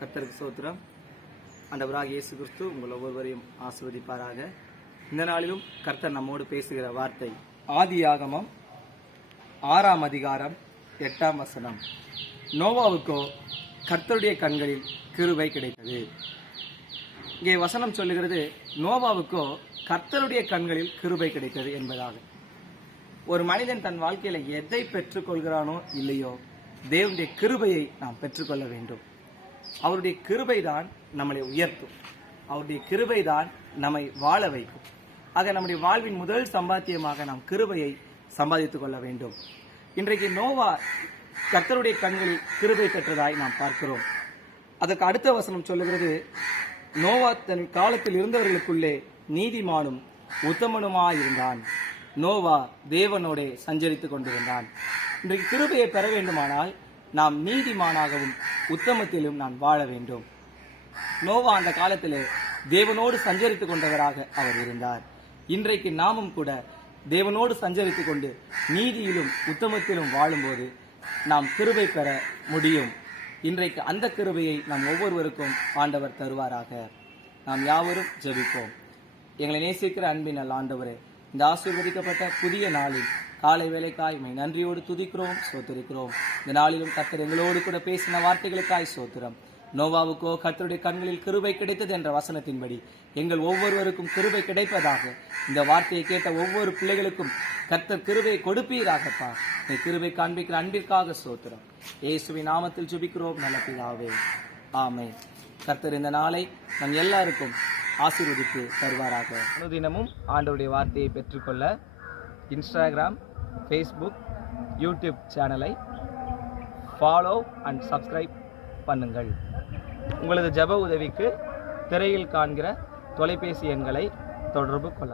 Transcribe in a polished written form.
கர்த்தருக்கு ஸ்தோத்திரம். ஆண்டவராகிய இயேசு கிறிஸ்து உங்கள் ஒவ்வொருவரையும் ஆசீர்வதிப்பாராக. இந்த நாளிலும் கர்த்தர் நம்மோடு பேசுகிற வார்த்தை ஆதியாகமம் 6ஆம் அதிகாரம் 8ஆம் வசனம். நோவாவுக்கோ கர்த்தருடைய கண்களில் கிருபை கிடைத்தது. இங்கே வசனம் சொல்லுகிறது, நோவாவுக்கோ கர்த்தருடைய கண்களில் கிருபை கிடைத்தது என்பதாக. ஒரு மனிதன் தன் வாழ்க்கையில எதை பெற்றுக்கொள்கிறானோ இல்லையோ, தேவனுடைய கிருபையை நாம் பெற்றுக்கொள்ள வேண்டும். அவருடைய கிருபை தான் நம்மளை உயர்த்தும். அவருடைய கிருபை தான் நம்மை வாழ வைக்கும். ஆக நம்முடைய வாழ்வின் முதல் சம்பாத்தியமாக நாம் கிருபையை சம்பாதித்துக் கொள்ள வேண்டும். இன்றைக்கு நோவா கர்த்தருடைய கண்களில் கிருபை பெற்றதாய் நாம் பார்க்கிறோம். அதற்கு அடுத்த வசனம் சொல்லுகிறது, நோவா தன் காலத்தில் இருந்தவர்களுக்குள்ளே நீதிமானும் உத்தமனுமாயிருந்தான். நோவா தேவனோட சஞ்சரித்துக் கொண்டிருந்தான். இன்றைக்கு கிருபையை பெற வேண்டுமானால் நாம் நீதிமானாகவும் உத்தமத்திலும் நாம் வாழ வேண்டும். நோவா அந்த காலத்திலே தேவனோடு சஞ்சரித்துக் கொண்டவராக அவர் இருந்தார். இன்றைக்கு நாமும் கூட தேவனோடு சஞ்சரித்துக் கொண்டு நீதியிலும் உத்தமத்திலும் வாழும்போது நாம் கிருபை பெற முடியும். இன்றைக்கு அந்த கிருபையை நாம் ஒவ்வொருவருக்கும் ஆண்டவர் தருவாராக. நாம் யாவரும் ஜெபிப்போம். எங்களை நேசிக்கிற அன்பின் நல்ல ஆண்டவரே, இந்த ஆசீர்வதிக்கப்பட்ட புதிய நாளில் காலை வேலைக்காய் நன்றியோடு துதிக்கிறோம், சோத்திருக்கிறோம். இந்த நாளிலும் கர்த்தர் எங்களோடு கூட பேசின வார்த்தைகளுக்காய் சோத்திரம். நோவாவுக்கோ கர்த்தருடைய கண்களில் கிருபை கிடைத்தது என்ற வசனத்தின்படி எங்கள் ஒவ்வொருவருக்கும் கிருபை கிடைப்பதாக, இந்த வார்த்தையை கேட்ட ஒவ்வொரு பிள்ளைகளுக்கும் கர்த்தர் கிருபையை கொடுப்பீராகப்பா. நீ கிருபை காண்பிக்கிற அன்பிற்காக சோத்திரம். இயேசுவின் நாமத்தில் ஜெபிக்கிறோம் நல்ல பிதாவே, ஆமென். கர்த்தர் இந்த நாளை நம் எல்லாருக்கும் ஆசீர்வதித்து தருவாராக. அனுதினமும் ஆண்டவருடைய வார்த்தையை பெற்றுக்கொள்ள இன்ஸ்டாகிராம், ஃபேஸ்புக், யூடியூப் சேனலை ஃபாலோ அண்ட் சப்ஸ்கிரைப் பண்ணுங்கள். உங்களது ஜெப உதவிக்கு திரையில் காண்கிற தொலைபேசி எண்களை தொடர்பு கொள்ளலாம்.